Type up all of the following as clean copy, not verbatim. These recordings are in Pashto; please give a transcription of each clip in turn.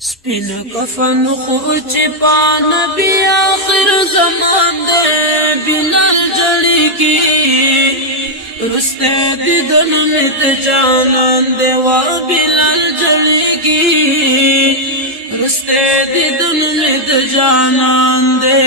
سپین کفن خوچ پا نبی آخر زمان دے بلال جڑی کی رستے دیدن مت جانان دے و بلال جڑی کی رستے دیدن مت جانان دے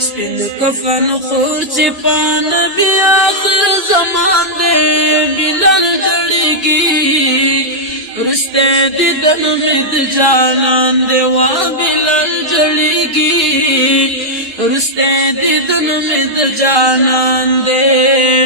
سپین کفن خوچ پا نبی آخر زمان دے بلال جڑی کی رشتے دیدن مد جانان دے و بلال جڑی کی رشتے دیدن مد جانان دے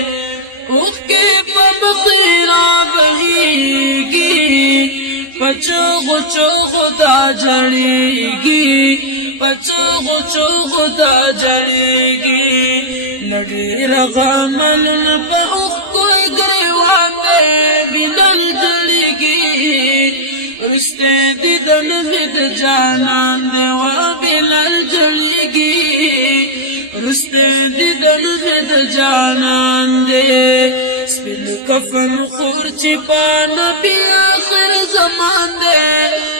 اوخ کے پمخیرہ بہی گی پچو خدا جڑی گی پچو خدا جڑی گی لڑی رغملن پا اوخ کوئی گریوان دے بلال جڑی رشتے دیدن مد جانان دے و بلال جڑی گی رشتے دیدن مد جانان دے سپین کفن خورچ پا نبی آخر زمان دے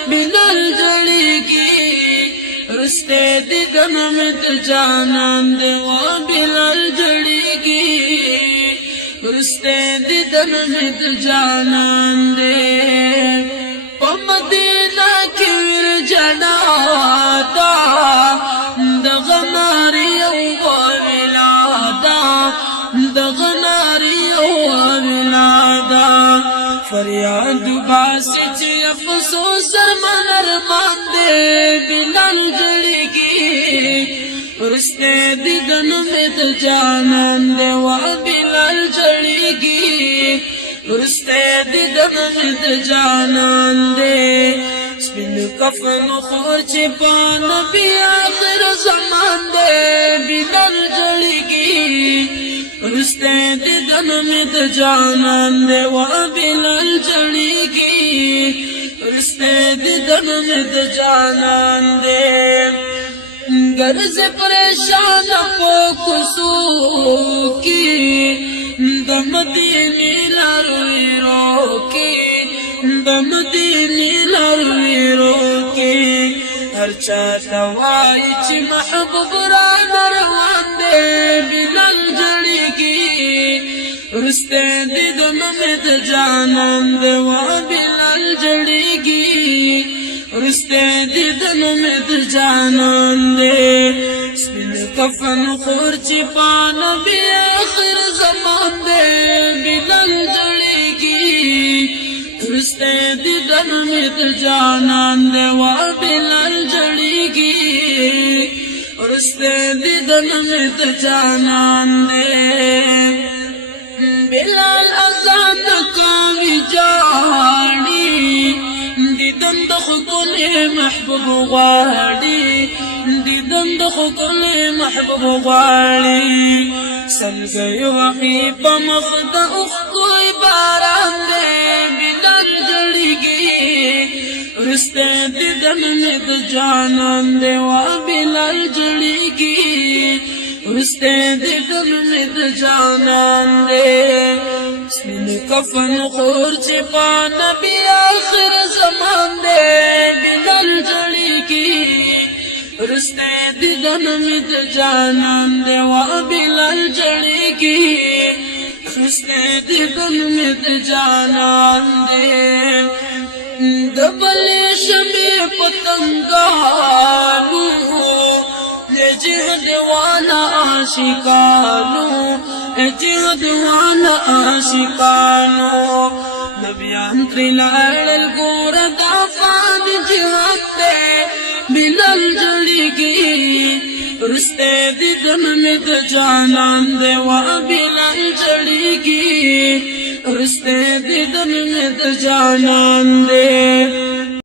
بلال جڑی گی رشتے دیدن مد جانان دے و بلال جڑی گی رشتے دیدن مد جانان دے مدینہ کی ورجنا دا دغناری او ولادا دغناری او ولادا فریاد باسچ افسوس من ارمان دے بلال جڑی کی رشتے دیدن مد جانان دے و بلال جڑی کی رشتے دیدن مد جانان دے سپین کفن خورچ پا نبی آخر زمان دے بلال جڑی کی رشتے دیدن مد جانان دے و بلال جڑی کی رشتے دیدن مد جانان دے غرض پریشان کو کسو کی دمدینی لروی روکی دمدینی لروی روکی ہر چاہتا وائی چی محبوب را نروان دے بلال جڑی کی رشتے دیدن مد جانان دے و بلال جڑی کی رشتے دیدن مد جانان دے سپین کفن خورچ پا نبی آخر زمان دے بلال جڑی کی رشتے دیدن مد جانان دے و بلال جڑی کی رشتے دیدن مد جانان دے بلال ازان کامی جاڑی دیدن دخل محبوب غاڑی دیدن دخل محبوب غاڑی سلگی وحی پا مخد اخوی باران دے بلال جڑی گی رشتے دیدن مد جانان دے و بلال جڑی گی رشتے دیدن مد جانان دے سپین کفن خورچ پا نبی آخر زمان دے بلال جڑی کی رشتے دیدن مد جانان دے و بلال جڑی کی رشتے دیدن مد جانان دے دبلی شمی پتنگانو جہد والا عاشقانو جہد والا عاشقانو نبیان تریلال الگور دافان جہد دے بلال جڑی کی رشتے دیدن مد جانان دے و بلال جڑی کی رشتے دیدن مد جانان دے